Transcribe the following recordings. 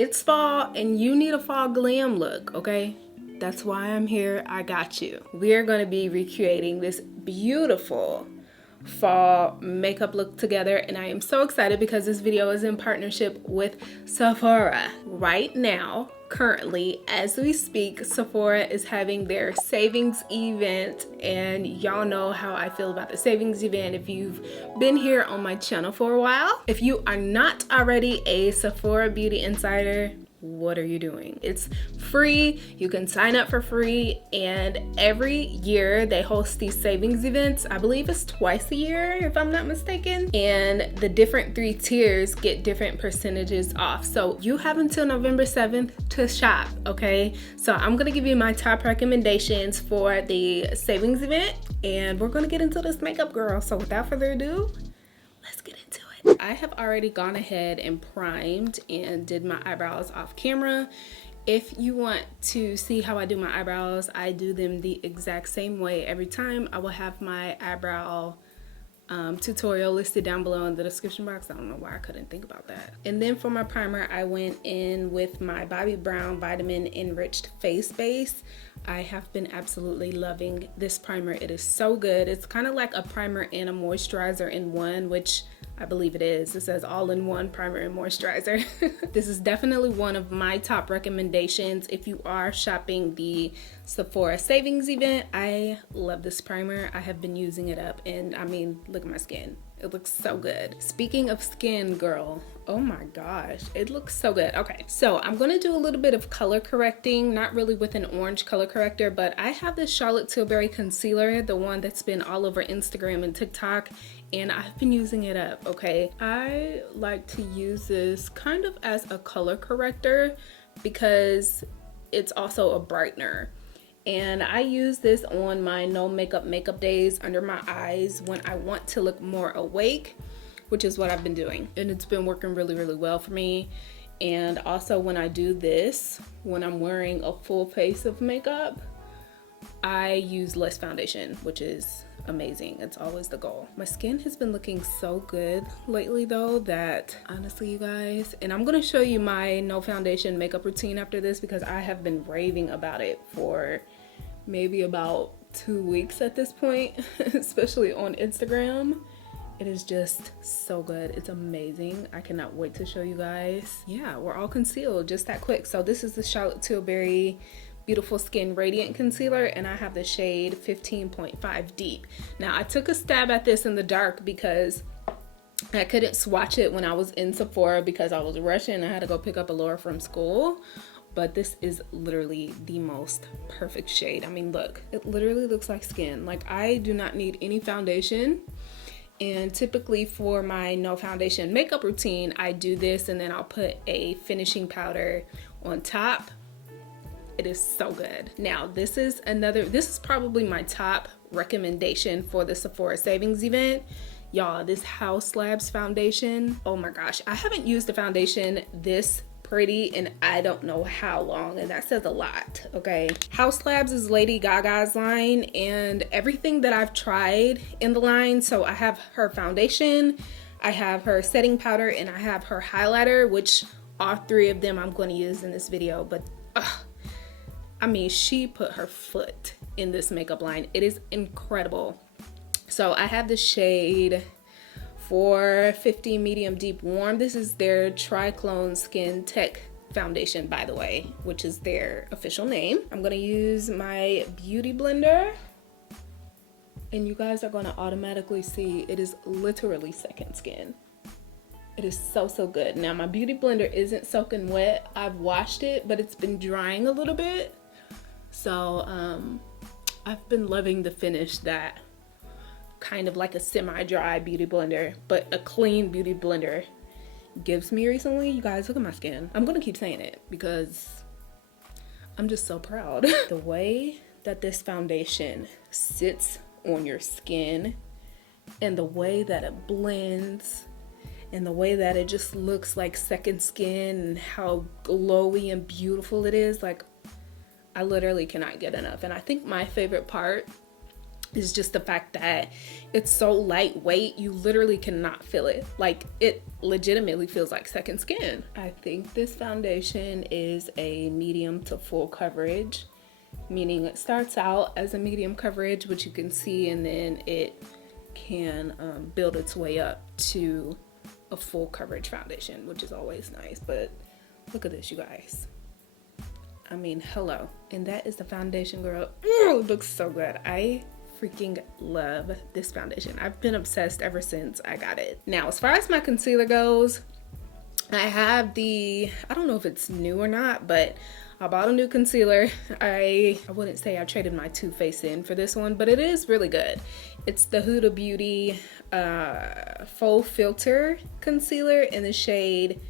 It's fall and you need a fall glam look, okay? That's why I'm here. I got you. We're gonna be recreating this beautiful fall makeup look together, and I am so excited because this video is in partnership with Sephora. Right now, currently, as we speak, Sephora is having their savings event, and y'all know how I feel about the savings event if you've been here on my channel for a while. If you are not already a Sephora Beauty Insider, what are you doing? It's free. You can sign up for free, and every year they host these savings events. I believe it's twice a year if I'm not mistaken, and the different 3 tiers get different percentages off. So you have until November 7th to shop, okay? So I'm gonna give you my top recommendations for the savings event, and we're gonna get into this makeup, girl. So without further ado, let's get into it. I have already gone ahead and primed and did my eyebrows off camera. If you want to see how I do my eyebrows, I do them the exact same way every time. I will have my eyebrow tutorial listed down below in the description box. I don't know why I couldn't think about that. And then for my primer, I went in with my Bobbi Brown Vitamin Enriched Face Base. I have been absolutely loving this primer. It is so good. It's kind of like a primer and a moisturizer in one, which I believe it is. It says all-in-one primer and moisturizer. This is definitely one of my top recommendations if you are shopping the Sephora savings event. I love this primer. I have been using it up, and I mean, look at my skin. It looks so good. Speaking of skin, girl, oh my gosh, it looks so good. Okay, so I'm gonna do a little bit of color correcting, not really with an orange color corrector, but I have this Charlotte Tilbury concealer, the one that's been all over Instagram and TikTok, and I've been using it up, okay? I like to use this kind of as a color corrector because it's also a brightener. And I use this on my no makeup days under my eyes when I want to look more awake, which is what I've been doing. And it's been working really, really well for me. And also when I do this, when I'm wearing a full face of makeup, I use less foundation, which is amazing. It's always the goal. My skin has been looking so good lately though that honestly, you guys, and I'm gonna show you my no foundation makeup routine after this because I have been raving about it for maybe about 2 weeks at this point, especially on Instagram. It is just so good. It's amazing. I cannot wait to show you guys. Yeah, we're all concealed just that quick. So this is the Charlotte Tilbury Beautiful Skin Radiant Concealer, and I have the shade 15.5 Deep. Now I took a stab at this in the dark because I couldn't swatch it when I was in Sephora because I was rushing. I had to go pick up Alora from school, but this is literally the most perfect shade. I mean, look, it literally looks like skin. Like, I do not need any foundation. And typically for my no foundation makeup routine, I do this and then I'll put a finishing powder on top. It is so good. Now, this is probably my top recommendation for the Sephora savings event. Y'all, this HAUS Labs foundation, oh my gosh, I haven't used a foundation this pretty in I don't know how long, and that says a lot, okay? HAUS Labs is Lady Gaga's line, and everything that I've tried in the line, so I have her foundation, I have her setting powder, and I have her highlighter, which all 3 of them I'm going to use in this video, but I mean, she put her foot in this makeup line. It is incredible. So I have the shade 450 Medium Deep Warm. This is their Triclone Skin Tech foundation, by the way, which is their official name. I'm gonna use my beauty blender, and you guys are gonna automatically see it is literally second skin. It is so, so good. Now, my beauty blender isn't soaking wet. I've washed it, but it's been drying a little bit. So I've been loving the finish that kind of like a semi-dry beauty blender, but a clean beauty blender gives me recently. You guys, look at my skin. I'm gonna keep saying it because I'm just so proud. The way that this foundation sits on your skin and the way that it blends and the way that it just looks like second skin and how glowy and beautiful it is, like, I literally cannot get enough. And I think my favorite part is just the fact that it's so lightweight, you literally cannot feel it. Like, it legitimately feels like second skin. I think this foundation is a medium to full coverage, meaning it starts out as a medium coverage, which you can see, and then it can build its way up to a full coverage foundation, which is always nice. But look at this, you guys. I mean, hello. And that is the foundation, girl. Ooh, it looks so good. I freaking love this foundation. I've been obsessed ever since I got it. Now, as far as my concealer goes, I have the, I don't know if it's new or not, but I bought a new concealer. I wouldn't say I traded my Too Faced in for this one, but it is really good. It's the Huda Beauty Faux Filt'r concealer in the shade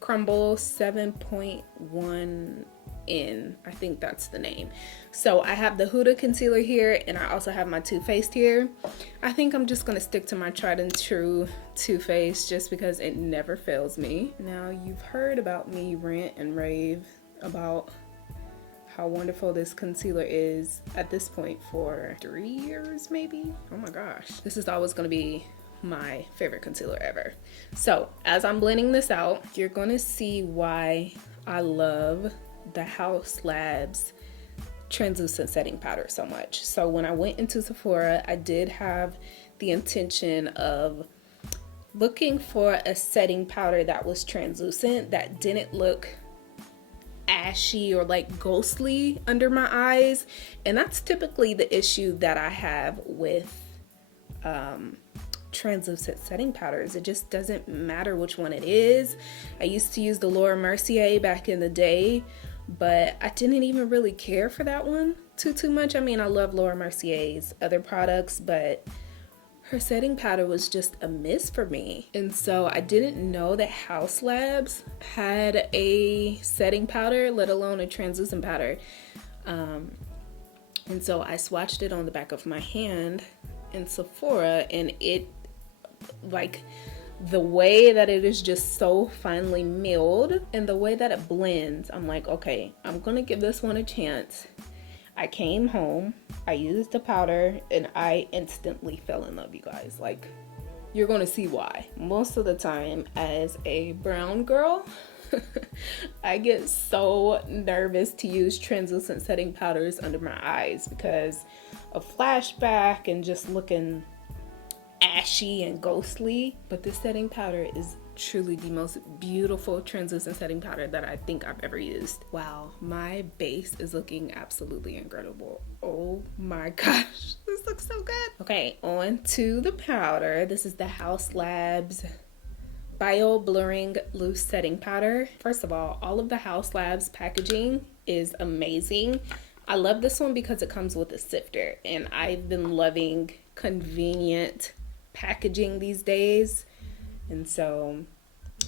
Crumble 7.1 in, I think that's the name. So I have the Huda concealer here, and I also have my Too Faced here. I think I'm just gonna stick to my tried and true Too Faced just because it never fails me. Now, you've heard about me rant and rave about how wonderful this concealer is at this point for 3 years maybe. Oh my gosh, this is always gonna be my favorite concealer ever. So as I'm blending this out, you're gonna see why I love the HAUS Labs translucent setting powder so much. So when I went into Sephora, I did have the intention of looking for a setting powder that was translucent, that didn't look ashy or like ghostly under my eyes. And that's typically the issue that I have with translucent setting powders. It just doesn't matter which one it is. I used to use the Laura Mercier back in the day, but I didn't even really care for that one too much. I mean, I love Laura Mercier's other products, but her setting powder was just a miss for me. And so I didn't know that HAUS Labs had a setting powder, let alone a translucent powder. And so I swatched it on the back of my hand in Sephora, and it, like, the way that it is just so finely milled and the way that it blends, I'm like, okay, I'm gonna give this one a chance. I came home, I used the powder, and I instantly fell in love, you guys. Like, you're gonna see why. Most of the time, as a brown girl, I get so nervous to use translucent setting powders under my eyes because of flashback and just looking ashy and ghostly. But this setting powder is truly the most beautiful translucent setting powder that I think I've ever used. Wow, my base is looking absolutely incredible. Oh my gosh, this looks so good. Okay, on to the powder. This is the HAUS Labs Bio Blurring Loose Setting Powder. First of all of the HAUS Labs packaging is amazing. I love this one because it comes with a sifter, and I've been loving convenient packaging these days. And so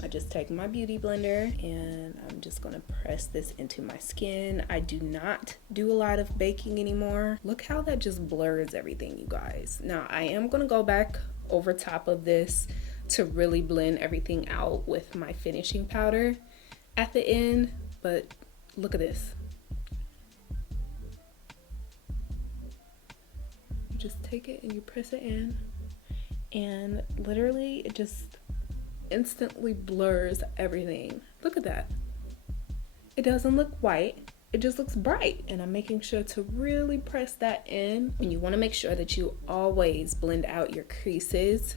I just take my beauty blender and I'm just gonna press this into my skin. I do not do a lot of baking anymore. Look how that just blurs everything, you guys. Now I am gonna go back over top of this to really blend everything out with my finishing powder at the end, but look at this. You just take it and you press it in, and literally it just instantly blurs everything. Look at that. It doesn't look white, it just looks bright. And I'm making sure to really press that in. And you want to make sure that you always blend out your creases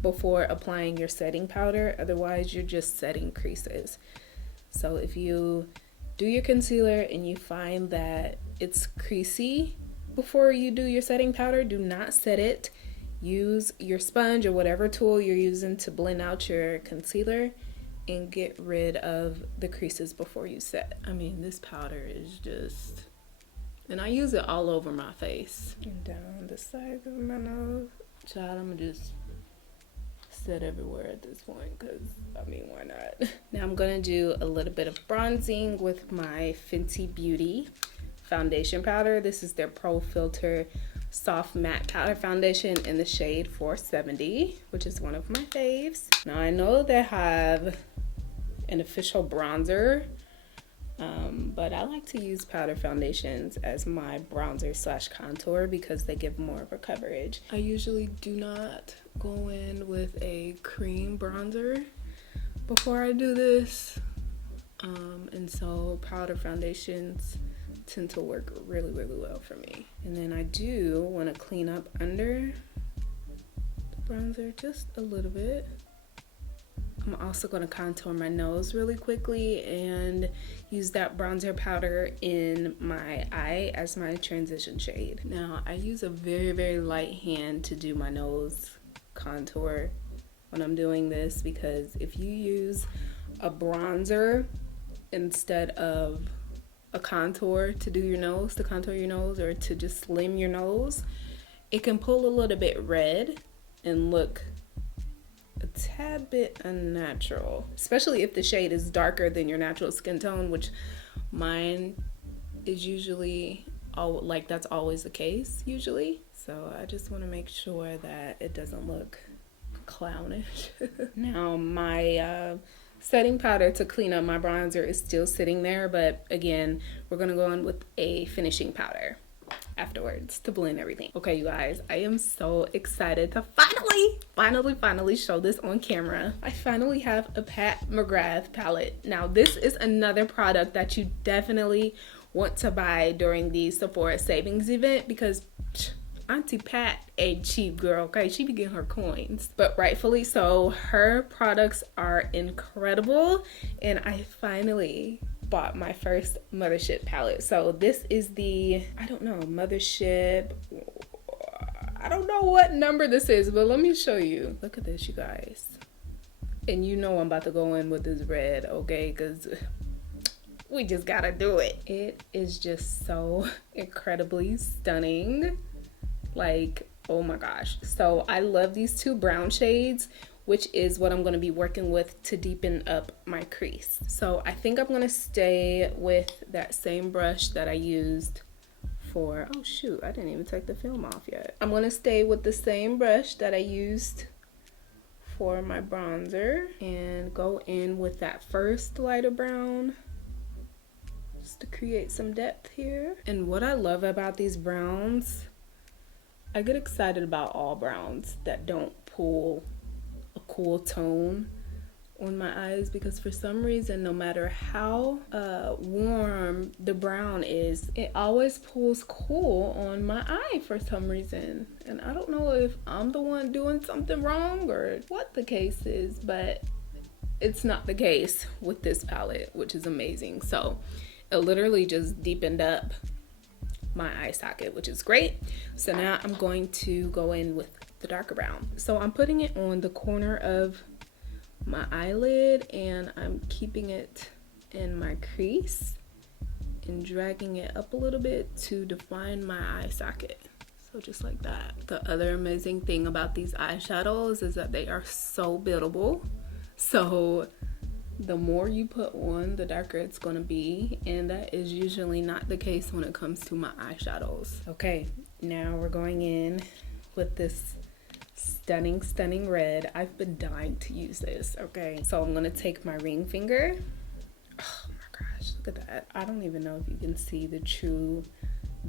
before applying your setting powder, otherwise you're just setting creases. So if you do your concealer and you find that it's creasy before you do your setting powder, do not set it. Use your sponge or whatever tool you're using to blend out your concealer and get rid of the creases before you set. I mean, this powder is just, and I use it all over my face and down the sides of my nose. Child, I'm gonna just set everywhere at this point because, I mean, why not? Now I'm gonna do a little bit of bronzing with my Fenty Beauty foundation powder. This is their Pro Filt'r Soft Matte Powder Foundation in the shade 470, which is one of my faves. Now I know they have an official bronzer But I like to use powder foundations as my bronzer slash contour because they give more of a coverage. I usually do not go in with a cream bronzer before I do this. And so powder foundations tend to work really, really well for me. And then I do want to clean up under the bronzer just a little bit. I'm also going to contour my nose really quickly and use that bronzer powder in my eye as my transition shade. Now, I use a very, very light hand to do my nose contour when I'm doing this, because if you use a bronzer instead of a contour to do your nose, to contour your nose, or to just slim your nose, it can pull a little bit red and look a tad bit unnatural, especially if the shade is darker than your natural skin tone, which mine is usually like that's always the case usually. So I just want to make sure that it doesn't look clownish. Now my setting powder to clean up my bronzer is still sitting there, but again, we're gonna go in with a finishing powder afterwards to blend everything. Okay, you guys, I am so excited to finally show this on camera. I finally have a McGrath palette. Now, this is another product that you definitely want to buy during the Sephora savings event, because Auntie Pat a cheap girl, okay? She be getting her coins, but rightfully so. Her products are incredible, and I finally bought my first Mothership palette. So this is the, I don't know, Mothership, I don't know what number this is, but let me show you. Look at this, you guys. And you know I'm about to go in with this red, okay? Because we just gotta do it. It is just so incredibly stunning. Like, oh my gosh. So I love these two brown shades, which is what I'm going to be working with to deepen up my crease. So I think I'm going to stay with that same brush that I used for, oh shoot, I didn't even take the film off yet. I'm going to stay with the same brush that I used for my bronzer and go in with that first lighter brown just to create some depth here. And what I love about these browns, I get excited about all browns that don't pull a cool tone on my eyes, because for some reason, no matter how warm the brown is, it always pulls cool on my eye for some reason. And I don't know if I'm the one doing something wrong or what the case is, but it's not the case with this palette, which is amazing. So it literally just deepened up my eye socket, which is great. So now I'm going to go in with the darker brown. So I'm putting it on the corner of my eyelid, and I'm keeping it in my crease and dragging it up a little bit to define my eye socket. So just like that. The other amazing thing about these eyeshadows is that they are so buildable. So the more you put on, the darker it's gonna be, and that is usually not the case when it comes to my eyeshadows. Okay, now we're going in with this stunning red. I've been dying to use this. Okay, so I'm gonna take my ring finger. Oh my gosh, look at that. I don't even know if you can see the true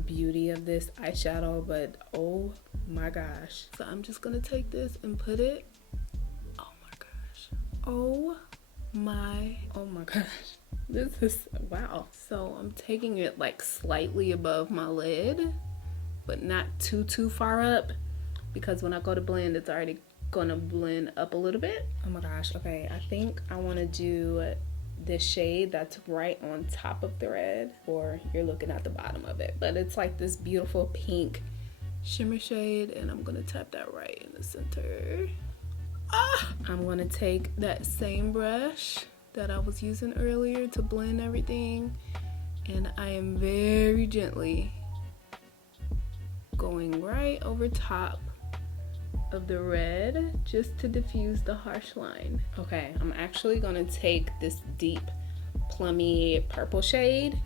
beauty of this eyeshadow, but oh my gosh. So I'm just gonna take this and put it, oh my gosh, oh my gosh, this is wow. So I'm taking it like slightly above my lid, but not too far up, because when I go to blend, it's already gonna blend up a little bit. Oh my gosh. Okay, I think I want to do this shade that's right on top of the red, or you're looking at the bottom of it, but it's like this beautiful pink shimmer shade, and I'm gonna tap that right in the center. I'm gonna take that same brush that I was using earlier to blend everything, and I am very gently going right over top of the red just to diffuse the harsh line. Okay, I'm actually gonna take this deep plummy purple shade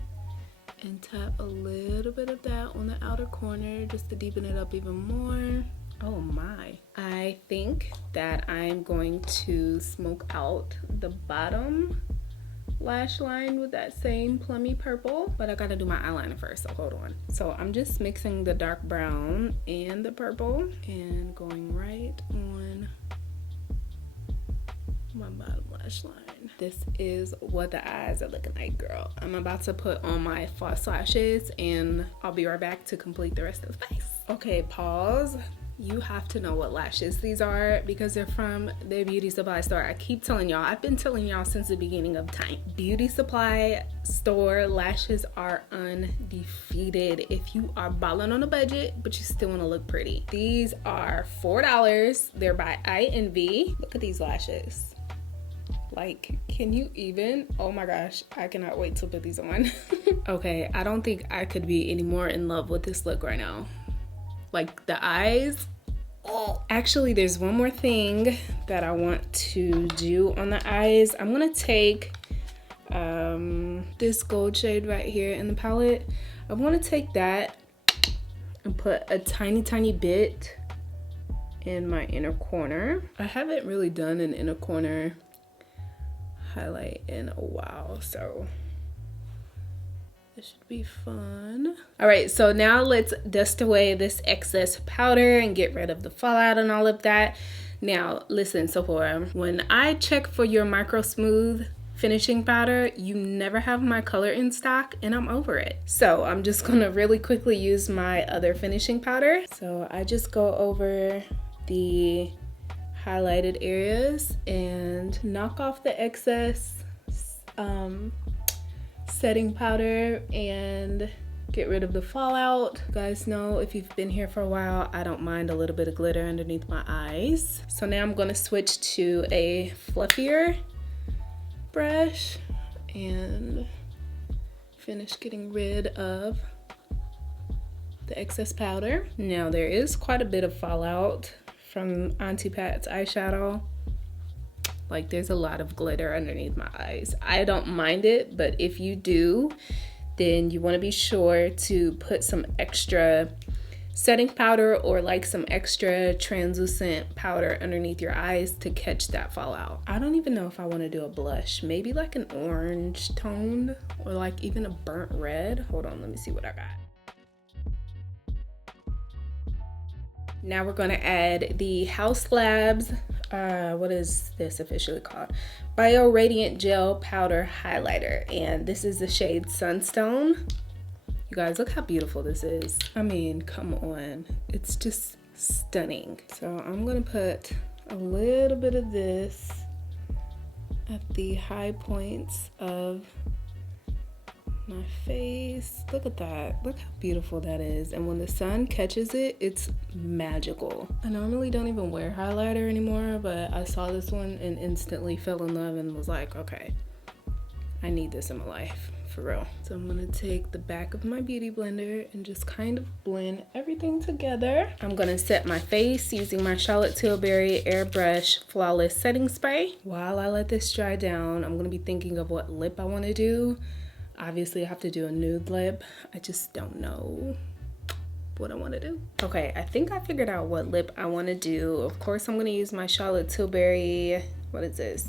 and tap a little bit of that on the outer corner just to deepen it up even more. Oh my. I think that I'm going to smoke out the bottom lash line with that same plummy purple, but I gotta do my eyeliner first, so hold on. So I'm just mixing the dark brown and the purple and going right on my bottom lash line. This is what the eyes are looking like, girl. I'm about to put on my false lashes and I'll be right back to complete the rest of the face. Okay, pause. You have to know what lashes these are because they're from the beauty supply store. I keep telling y'all, I've been telling y'all since the beginning of time. Beauty supply store lashes are undefeated if you are balling on a budget, but you still want to look pretty. These are $4. They're by INV. Look at these lashes. Like, can you even? Oh my gosh, I cannot wait to put these on. Okay, I don't think I could be any more in love with this look right now. Like the eyes. Oh, actually, there's one more thing that I want to do on the eyes. I'm gonna take this gold shade right here in the palette. I want to take that and put a tiny bit in my inner corner. I haven't really done an inner corner highlight in a while, so this should be fun. All right, so now let's dust away this excess powder and get rid of the fallout and all of that. Now, listen, Sephora, when I check for your Microsmooth finishing powder, you never have my color in stock and I'm over it. So I'm just gonna really quickly use my other finishing powder. So I just go over the highlighted areas and knock off the excess setting powder and get rid of the fallout. You guys know, if you've been here for a while, I don't mind a little bit of glitter underneath my eyes. So now I'm gonna switch to a fluffier brush and finish getting rid of the excess powder. Now there is quite a bit of fallout from Auntie Pat's eyeshadow. Like, there's a lot of glitter underneath my eyes. I don't mind it, but if you do, then you want to be sure to put some extra setting powder or like some extra translucent powder underneath your eyes to catch that fallout. I don't even know if I want to do a blush. Maybe like an orange tone or like even a burnt red. Hold on, let me see what I got. Now we're gonna add the HAUS Labs, what is this officially called? Bio Radiant Gel Powder Highlighter. And this is the shade Sunstone. You guys, look how beautiful this is. I mean, come on. It's just stunning. So I'm gonna put a little bit of this at the high points of my face. Look at that. Look how beautiful that is. And when the sun catches it, it's magical. I normally don't even wear highlighter anymore, but I saw this one and instantly fell in love and was like, okay, I need this in my life, for real. So I'm gonna take the back of my beauty blender and just kind of blend everything together. I'm gonna set my face using my Charlotte Tilbury Airbrush Flawless Setting Spray. While I let this dry down, I'm gonna be thinking of what lip I wanna do. Obviously, I have to do a nude lip. I just don't know what I want to do. Okay, I think I figured out what lip I want to do. Of course, I'm going to use my Charlotte Tilbury, what is this?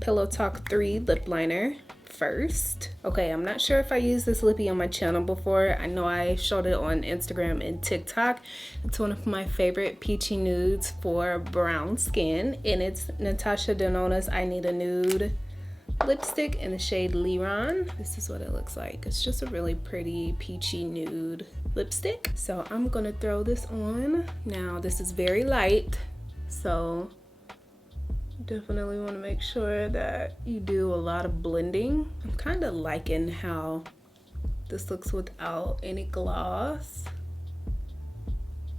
Pillow Talk 3 lip liner first. Okay, I'm not sure if I used this lippy on my channel before. I know I showed it on Instagram and TikTok. It's one of my favorite peachy nudes for brown skin, and it's Natasha Denona's I Need a Nude lipstick in the shade Liron. This is what it looks like. It's just a really pretty peachy nude lipstick. So I'm gonna throw this on. Now this is very light, so definitely want to make sure that you do a lot of blending. I'm kind of liking how this looks without any gloss.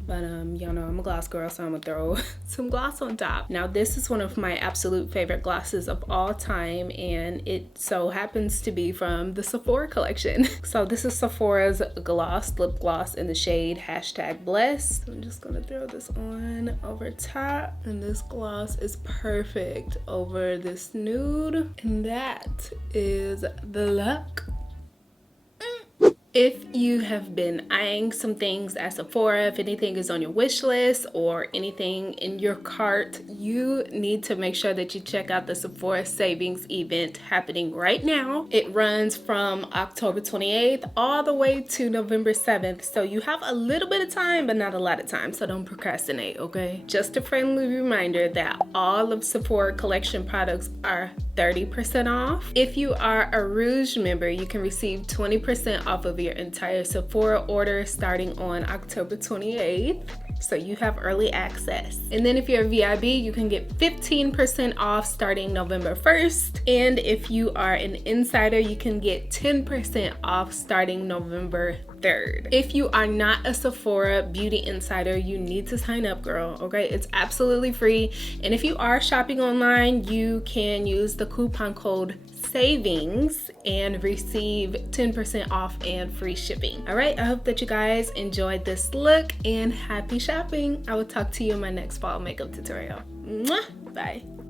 But y'all know I'm a gloss girl, so I'm gonna throw some gloss on top. Now this is one of my absolute favorite glosses of all time, and it so happens to be from the Sephora collection. So this is Sephora's gloss, lip gloss in the shade #blessed. I'm just gonna throw this on over top, and this gloss is perfect over this nude, and that is the look. If you have been eyeing some things at Sephora, if anything is on your wish list or anything in your cart, you need to make sure that you check out the Sephora Savings event happening right now. It runs from October 28th all the way to November 7th. So you have a little bit of time, but not a lot of time. So don't procrastinate, okay? Just a friendly reminder that all of Sephora collection products are 30% off. If you are a Rouge member, you can receive 20% off of your entire Sephora order starting on October 28th. So you have early access. And then if you're a VIB, you can get 15% off starting November 1st. And if you are an insider, you can get 10% off starting November 3rd. If you are not a Sephora Beauty Insider, you need to sign up, girl, okay? It's absolutely free. And if you are shopping online, you can use the coupon code SAVINGS and receive 10% off and free shipping. All right, I hope that you guys enjoyed this look and happy shopping. I will talk to you in my next fall makeup tutorial. Mwah! Bye.